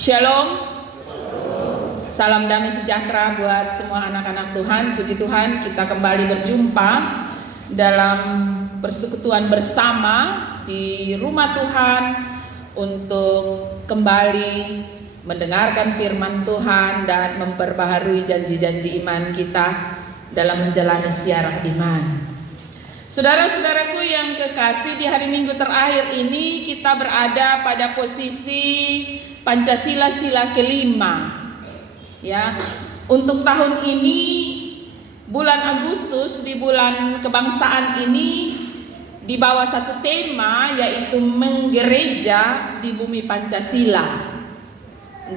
Shalom, salam damai sejahtera buat semua anak-anak Tuhan. Puji Tuhan, kita kembali berjumpa dalam persekutuan bersama di rumah Tuhan untuk kembali mendengarkan firman Tuhan dan memperbaharui janji-janji iman kita dalam menjalani siarah iman. Saudara-saudaraku yang kekasih, di hari Minggu terakhir ini kita berada pada posisi Pancasila sila kelima. Ya, untuk tahun ini bulan Agustus, di bulan kebangsaan ini dibawa satu tema, yaitu menggereja di bumi Pancasila.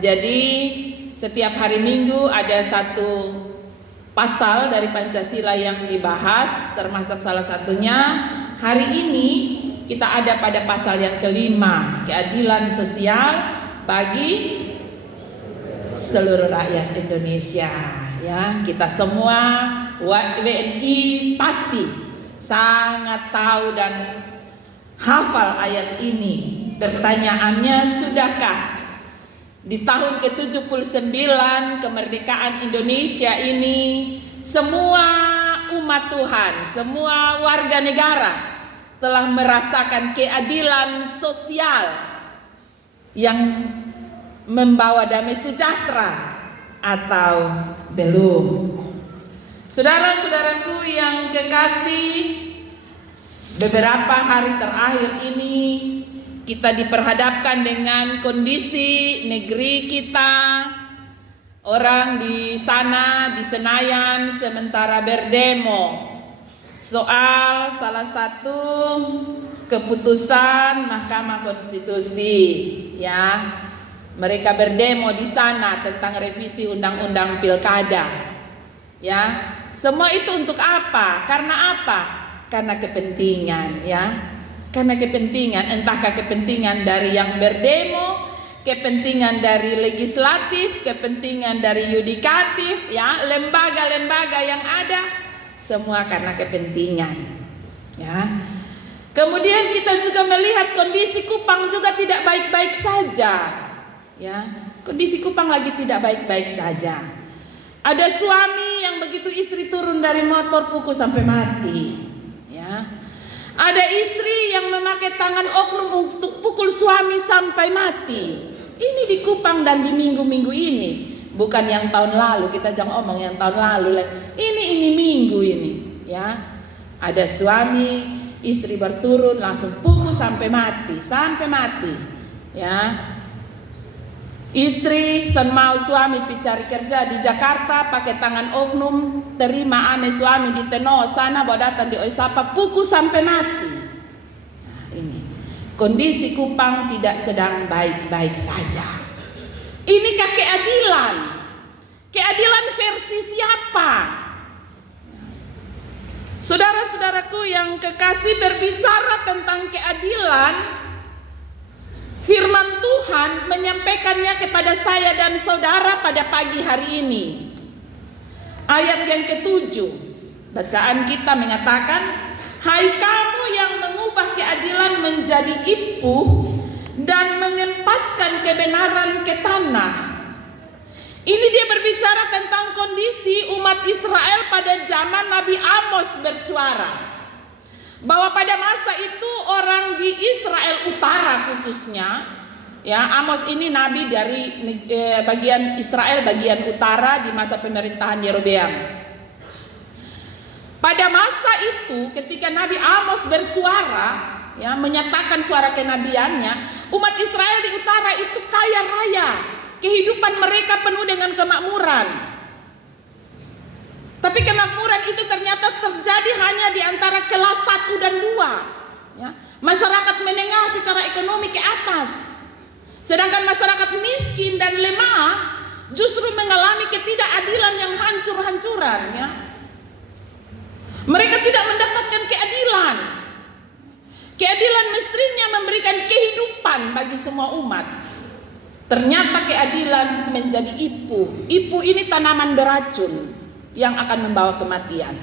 Jadi setiap hari Minggu ada satu pasal dari Pancasila yang dibahas, termasuk salah satunya hari ini kita ada pada pasal yang kelima, keadilan sosial bagi seluruh rakyat Indonesia. Ya, kita semua WNI pasti sangat tahu dan hafal ayat ini. Pertanyaannya, sudahkah di tahun ke-79 kemerdekaan Indonesia ini semua umat Tuhan, semua warga negara telah merasakan keadilan sosial yang membawa damai sejahtera atau belum? Saudara-saudaraku yang kekasih, beberapa hari terakhir ini kita diperhadapkan dengan kondisi negeri kita. Orang di sana, di Senayan, sementara berdemo soal salah satu keputusan Mahkamah Konstitusi. Ya, mereka berdemo di sana tentang revisi Undang-Undang Pilkada. Ya, semua itu untuk apa? Karena apa? Karena kepentingan, ya. Karena kepentingan, entahkah kepentingan dari yang berdemo, kepentingan dari legislatif, kepentingan dari yudikatif, ya, lembaga-lembaga yang ada, semua karena kepentingan, ya. Kemudian kita juga melihat kondisi Kupang juga tidak baik-baik saja, ya. Kondisi Kupang lagi tidak baik-baik saja. Ada suami yang begitu istri turun dari motor pukul sampai mati, ya. Ada istri yang memakai tangan oknum untuk pukul suami sampai mati. Ini di Kupang dan di minggu-minggu ini. Bukan yang tahun lalu, kita jangan omong yang tahun lalu. Ini minggu ini, ya. Ada suami, istri berturun langsung pukul sampai mati, ya. Istri mau suami cari kerja di Jakarta pakai tangan oknum, terima ame suami di Teno sana, bawa datang di Oisapa pukul sampai mati. Nah, ini kondisi Kupang tidak sedang baik-baik saja. Inikah keadilan? Keadilan versi siapa? Saudara-saudaraku yang kekasih, berbicara tentang keadilan, firman Tuhan menyampaikannya kepada saya dan saudara pada pagi hari ini. Ayat yang ke-7, bacaan kita mengatakan, hai kamu yang mengubah keadilan menjadi ipuh dan mengempaskan kebenaran ke tanah. Ini dia berbicara tentang kondisi umat Israel pada zaman Nabi Amos bersuara bahwa pada masa itu orang di Israel Utara khususnya, ya, Amos ini nabi dari bagian Israel bagian utara di masa pemerintahan Yerobeam. Pada masa itu ketika Nabi Amos bersuara, ya, menyatakan suara kenabiannya, umat Israel di utara itu kaya raya, kehidupan mereka penuh dengan kemakmuran. Tapi kemakmuran itu ternyata terjadi hanya di antara kelas 1 dan 2, ya. Masyarakat menengah secara ekonomi ke atas, sedangkan masyarakat miskin dan lemah justru mengalami ketidakadilan yang hancur-hancuran, ya. Mereka tidak mendapatkan keadilan. Keadilan mestinya memberikan kehidupan bagi semua umat. Ternyata keadilan menjadi ipuh. Ipuh ini tanaman beracun yang akan membawa kematian.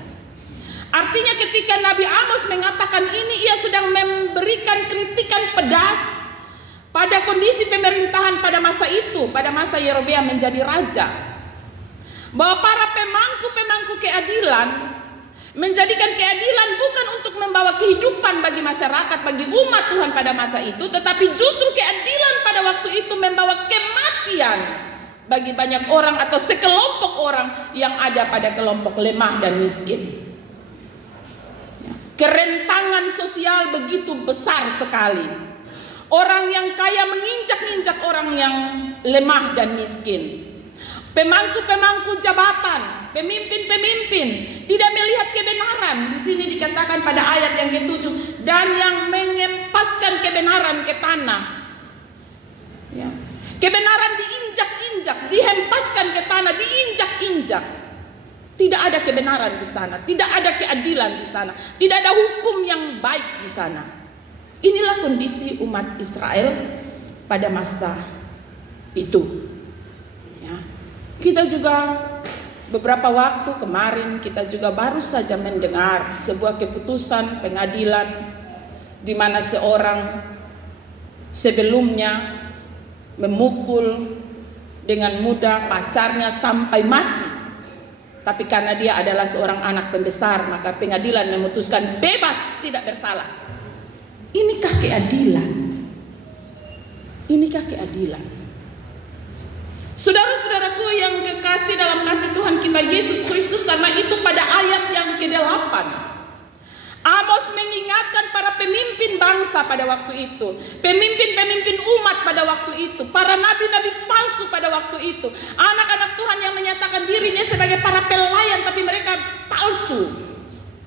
Artinya ketika Nabi Amos mengatakan ini, ia sedang memberikan kritikan pedas pada ada kondisi pemerintahan pada masa itu, pada masa Yerobeam menjadi raja, bahwa para pemangku-pemangku keadilan menjadikan keadilan bukan untuk membawa kehidupan bagi masyarakat, bagi umat Tuhan pada masa itu, tetapi justru keadilan pada waktu itu membawa kematian bagi banyak orang atau sekelompok orang yang ada pada kelompok lemah dan miskin. Kerentangan sosial begitu besar sekali. Orang yang kaya menginjak-injak orang yang lemah dan miskin. Pemangku-pemangku jabatan, pemimpin-pemimpin tidak melihat kebenaran. Di sini dikatakan pada ayat yang ke-7, dan yang mengempaskan kebenaran ke tanah. Ya. Kebenaran diinjak-injak, dihempaskan ke tanah, diinjak-injak. Tidak ada kebenaran di sana, tidak ada keadilan di sana, tidak ada hukum yang baik di sana. Inilah kondisi umat Israel pada masa itu. Ya. Kita juga beberapa waktu kemarin kita juga baru saja mendengar sebuah keputusan pengadilan di mana seorang sebelumnya memukul dengan mudah pacarnya sampai mati. Tapi karena dia adalah seorang anak pembesar, maka pengadilan memutuskan bebas, tidak bersalah. Inikah keadilan? Inikah keadilan? Saudara-saudaraku yang kekasih dalam kasih Tuhan kita Yesus Kristus, karena itu pada ayat yang ke-8 Amos mengingatkan para pemimpin bangsa pada waktu itu, pemimpin-pemimpin umat pada waktu itu, para nabi-nabi palsu pada waktu itu, anak-anak Tuhan yang menyatakan dirinya sebagai para pelayan tapi mereka palsu.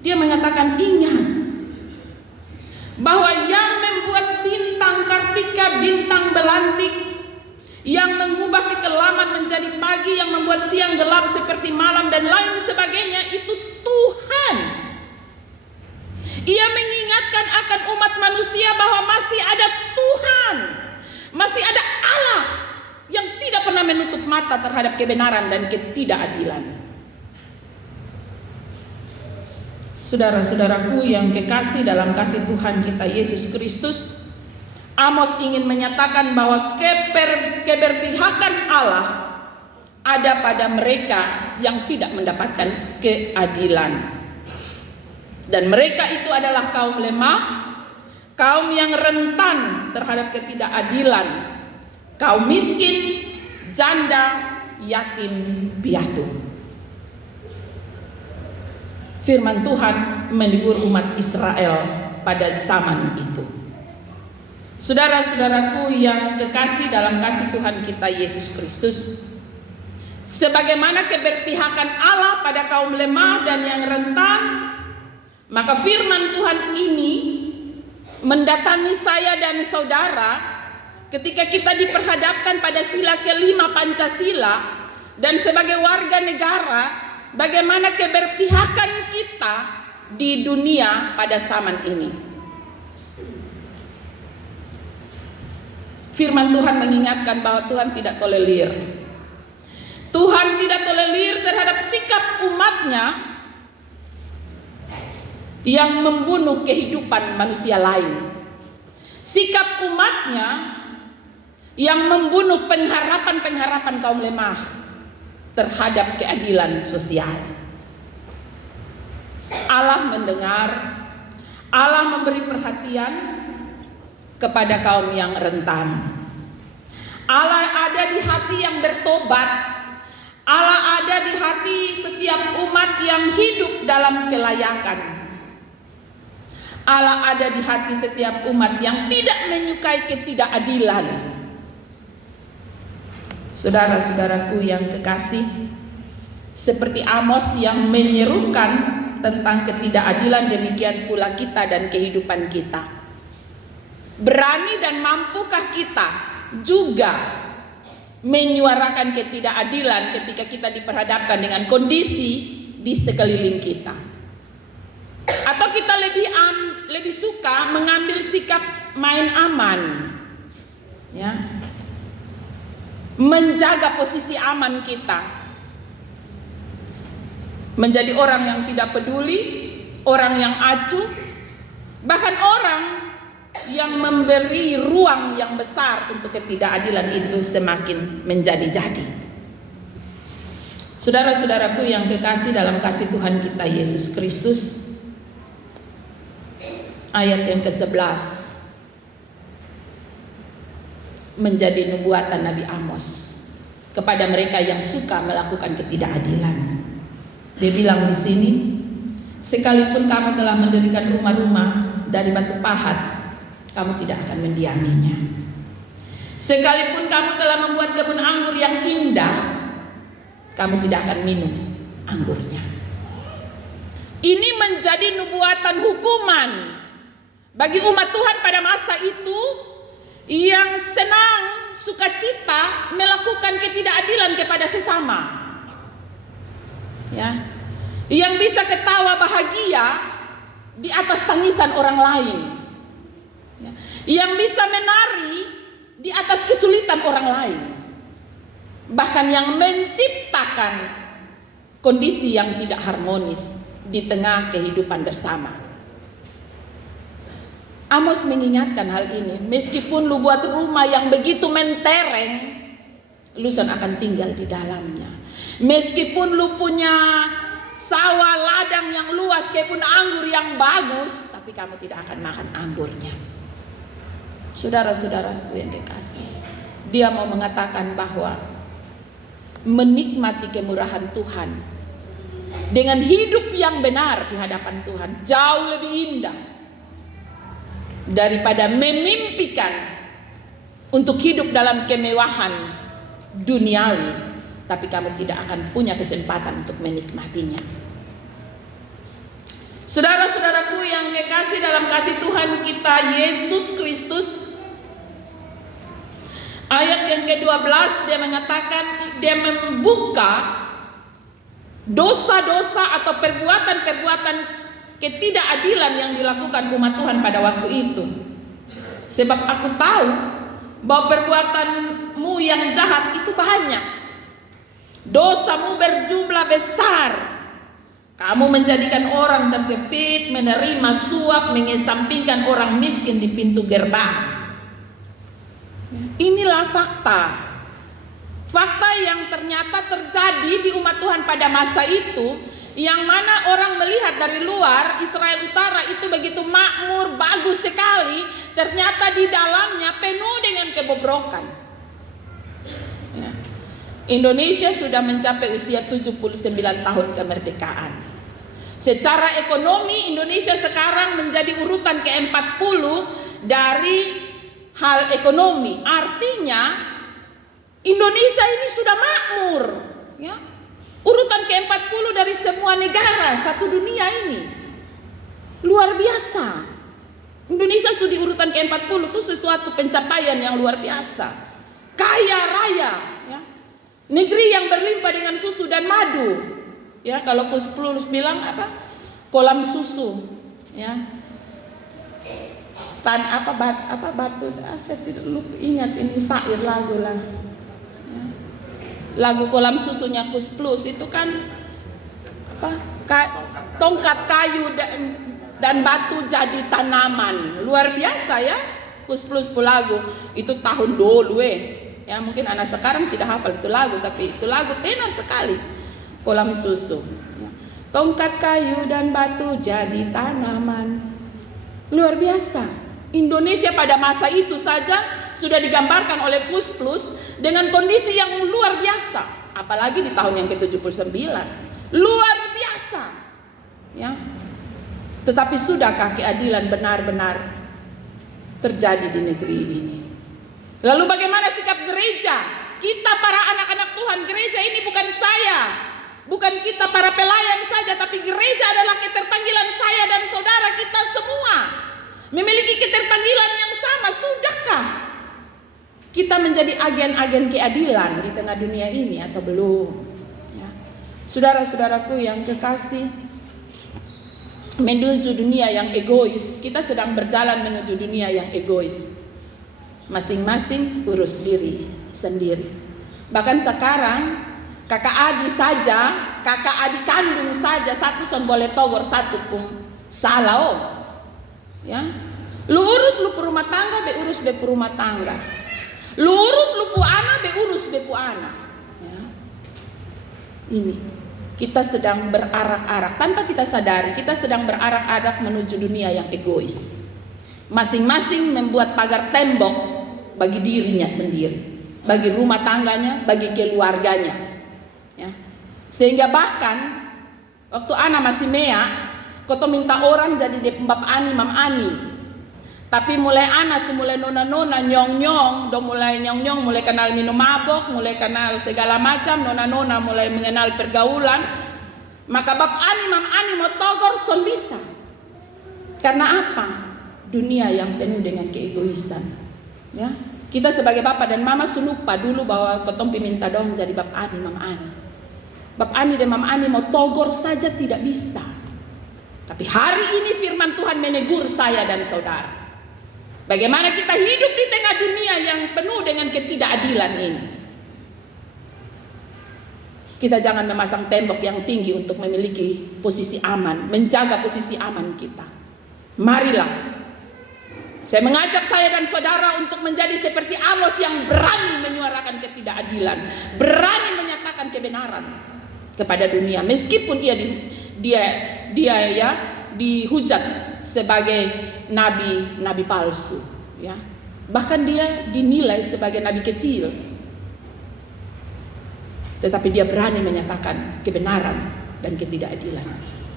Dia mengatakan, ingat bahwa yang membuat bintang Kartika, bintang belantik, yang mengubah kekelaman menjadi pagi, yang membuat siang gelap seperti malam dan lain sebagainya, itu Tuhan. Ia mengingatkan akan umat manusia bahwa masih ada Tuhan, masih ada Allah yang tidak pernah menutup mata terhadap kebenaran dan ketidakadilan. Saudara-saudaraku yang kekasih dalam kasih Tuhan kita Yesus Kristus, Amos ingin menyatakan bahwa keberpihakan Allah ada pada mereka yang tidak mendapatkan keadilan. Dan mereka itu adalah kaum lemah, kaum yang rentan terhadap ketidakadilan, kaum miskin, janda, yatim, piatu. Firman Tuhan menegur umat Israel pada zaman itu. Saudara-saudaraku yang kekasih dalam kasih Tuhan kita Yesus Kristus, sebagaimana keberpihakan Allah pada kaum lemah dan yang rentan, maka firman Tuhan ini mendatangi saya dan saudara ketika kita diperhadapkan pada sila kelima Pancasila, dan sebagai warga negara, bagaimana keberpihakan kita di dunia pada zaman ini. Firman Tuhan mengingatkan bahwa Tuhan tidak tolerir. Tuhan tidak tolerir terhadap sikap umatnya yang membunuh kehidupan manusia lain. Sikap umatnya yang membunuh pengharapan-pengharapan kaum lemah terhadap keadilan sosial. Allah mendengar, Allah memberi perhatian kepada kaum yang rentan. Allah ada di hati yang bertobat. Allah ada di hati setiap umat yang hidup dalam kelayakan. Allah ada di hati setiap umat yang tidak menyukai ketidakadilan. Saudara-saudaraku yang kekasih, seperti Amos yang menyerukan tentang ketidakadilan, demikian pula kita dan kehidupan kita. Berani dan mampukah kita juga menyuarakan ketidakadilan ketika kita diperhadapkan dengan kondisi di sekeliling kita? Atau kita lebih suka mengambil sikap main aman, ya, menjaga posisi aman kita, menjadi orang yang tidak peduli, orang yang acuh, bahkan orang yang memberi ruang yang besar untuk ketidakadilan itu semakin menjadi-jadi. Saudara-saudaraku yang kekasih dalam kasih Tuhan kita Yesus Kristus, ayat yang ke-11 menjadi nubuatan Nabi Amos kepada mereka yang suka melakukan ketidakadilan. Dia bilang di sini, sekalipun kamu telah mendirikan rumah-rumah dari batu pahat, kamu tidak akan mendiaminya. Sekalipun kamu telah membuat kebun anggur yang indah, kamu tidak akan minum anggurnya. Ini menjadi nubuatan hukuman bagi umat Tuhan pada masa itu yang senang, sukacita melakukan ketidakadilan kepada sesama. Ya, yang bisa ketawa bahagia di atas tangisan orang lain. Yang bisa menari di atas kesulitan orang lain, bahkan yang menciptakan kondisi yang tidak harmonis di tengah kehidupan bersama. Amos mengingatkan hal ini, meskipun lu buat rumah yang begitu mentereng, lu akan tinggal di dalamnya. Meskipun lu punya sawah ladang yang luas, kebun anggur yang bagus, tapi kamu tidak akan makan anggurnya. Saudara-saudaraku yang kekasih, dia mau mengatakan bahwa menikmati kemurahan Tuhan dengan hidup yang benar di hadapan Tuhan jauh lebih indah daripada memimpikan untuk hidup dalam kemewahan duniawi, tapi kamu tidak akan punya kesempatan untuk menikmatinya. Saudara-saudaraku yang kekasih dalam kasih Tuhan kita Yesus Kristus, ayat yang ke-12 dia mengatakan, dia membuka dosa-dosa atau perbuatan-perbuatan ketidakadilan yang dilakukan umat Tuhan pada waktu itu. Sebab aku tahu bahwa perbuatanmu yang jahat itu banyak, dosamu berjumlah besar. Kamu menjadikan orang terjepit, menerima suap, mengesampingkan orang miskin di pintu gerbang. Inilah fakta. Fakta yang ternyata terjadi di umat Tuhan pada masa itu, yang mana orang melihat dari luar Israel Utara itu begitu makmur, bagus sekali, ternyata di dalamnya penuh dengan kebobrokan. Indonesia sudah mencapai usia 79 tahun kemerdekaan. Secara ekonomi Indonesia sekarang menjadi urutan ke-40 dari hal ekonomi. Artinya Indonesia ini sudah makmur, ya. Urutan ke-40 dari semua negara satu dunia ini. Luar biasa. Indonesia sudah di urutan ke-40 itu sesuatu pencapaian yang luar biasa. Kaya raya, ya. Negeri yang berlimpah dengan susu dan madu. Ya, kalau Kus Plus bilang apa? Kolam susu, ya. Batu, saya tidak lupa, ingat ini syair lagu lah. Ya. Lagu kolam susunya Kus Plus itu kan tongkat kayu dan batu jadi tanaman. Luar biasa ya. Kus Plus lagu itu tahun dulu ya, mungkin anak sekarang tidak hafal itu lagu, tapi itu lagu tenar sekali. Kolam susu, ya. Tongkat kayu dan batu jadi tanaman. Luar biasa. Indonesia pada masa itu saja sudah digambarkan oleh Kus Plus dengan kondisi yang luar biasa, apalagi di tahun yang ke-79. Luar biasa, ya. Tetapi sudahkah keadilan benar-benar terjadi di negeri ini? Lalu bagaimana sikap gereja? Kita para anak-anak Tuhan, gereja ini bukan saya, bukan kita para pelayan saja, tapi gereja adalah keterpanggilan saya dan saudara kita semua. Memiliki keterpanggilan yang sama. Sudahkah kita menjadi agen-agen keadilan di tengah dunia ini atau belum? Ya. Saudara-saudaraku yang kekasih, menuju dunia yang egois, kita sedang berjalan menuju dunia yang egois. Masing-masing urus diri sendiri. Bahkan sekarang kakak adik saja, kakak adik kandung saja satu son boleh togor satu pun salah, ya. Lu urus lu rumah tangga, be urus be rumah tangga. Lu urus lu pu anak, be urus be pu anak. Ya. Ini kita sedang berarak-arak tanpa kita sadari, kita sedang berarak-arak menuju dunia yang egois. Masing-masing membuat pagar tembok bagi dirinya sendiri, bagi rumah tangganya, bagi keluarganya. Ya. Sehingga bahkan waktu anak masih mea, koto minta orang jadi de pembab ani, mam ani. Tapi mulai anak semulai nona-nona nyong-nyong, do mulai nyong-nyong, mulai kenal minum mabok, mulai kenal segala macam, nona-nona mulai mengenal pergaulan. Maka bab ani, mam ani mau togor son bisa. Karena apa? Dunia yang penuh dengan keegoisan. Ya, kita sebagai bapak dan mama lupa dulu bahwa kotong minta dong jadi bab ani, mam ani. Bab ani dan mam ani mau togor saja tidak bisa. Tapi hari ini firman Tuhan menegur saya dan saudara. Bagaimana kita hidup di tengah dunia yang penuh dengan ketidakadilan ini. Kita jangan memasang tembok yang tinggi untuk memiliki posisi aman, menjaga posisi aman kita. Marilah, saya mengajak saya dan saudara untuk menjadi seperti Amos yang berani menyuarakan ketidakadilan, berani menyatakan kebenaran kepada dunia, meskipun dia ya dihujat sebagai nabi palsu, ya. Bahkan dia dinilai sebagai nabi kecil. Tetapi dia berani menyatakan kebenaran dan ketidakadilan.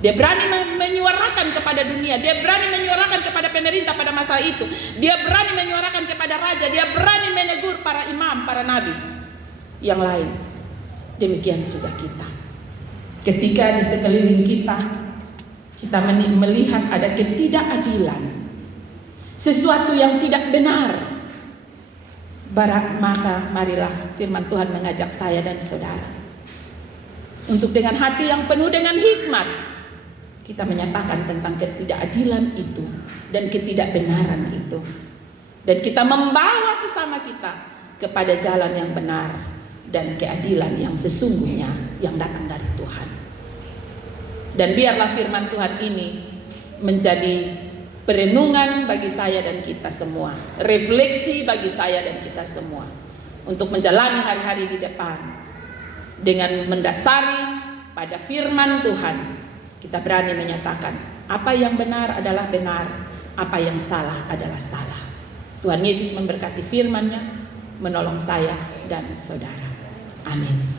Dia berani menyuarakan kepada dunia, dia berani menyuarakan kepada pemerintah pada masa itu. Dia berani menyuarakan kepada raja, dia berani menegur para imam, para nabi yang lain. Demikian juga kita. Ketika di sekeliling kita melihat ada ketidakadilan, sesuatu yang tidak benar, maka marilah firman Tuhan mengajak saya dan saudara untuk dengan hati yang penuh dengan hikmat kita menyatakan tentang ketidakadilan itu dan ketidakbenaran itu, dan kita membawa sesama kita kepada jalan yang benar dan keadilan yang sesungguhnya yang datang dari Tuhan. Dan biarlah firman Tuhan ini menjadi perenungan bagi saya dan kita semua, refleksi bagi saya dan kita semua, untuk menjalani hari-hari di depan dengan mendasari pada firman Tuhan. Kita berani menyatakan apa yang benar adalah benar, apa yang salah adalah salah. Tuhan Yesus memberkati firman-Nya, menolong saya dan saudara. Amin.